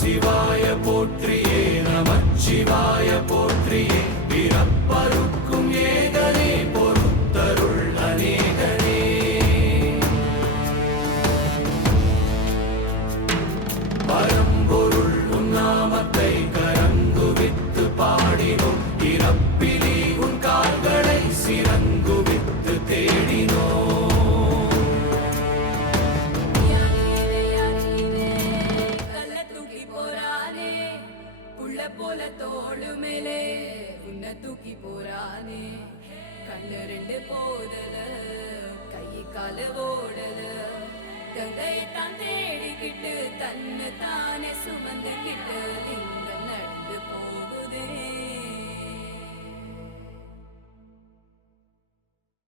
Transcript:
சிவாய போற்றியே நமச்சிவாய போற்றியே பிறப்பருக்கும் ஏகனே பொறுத்தருள் அநேகனே பரம்பொருள் உன்னாமத்தை கரங்குவித்து பாடினோம் இறப்பிலி உன் கால்களை சிறங்குவித்து தேடினோம் போல தோளு மேலே உன்னை தூக்கி போறானே கண்ணு ரெண்டு போதல கையை கால ஓடல கங்கையத்தான் தேடிக்கிட்டு தன்னை தானே சுமந்துக்கிட்டு லிங்கம் நடந்து போகுதே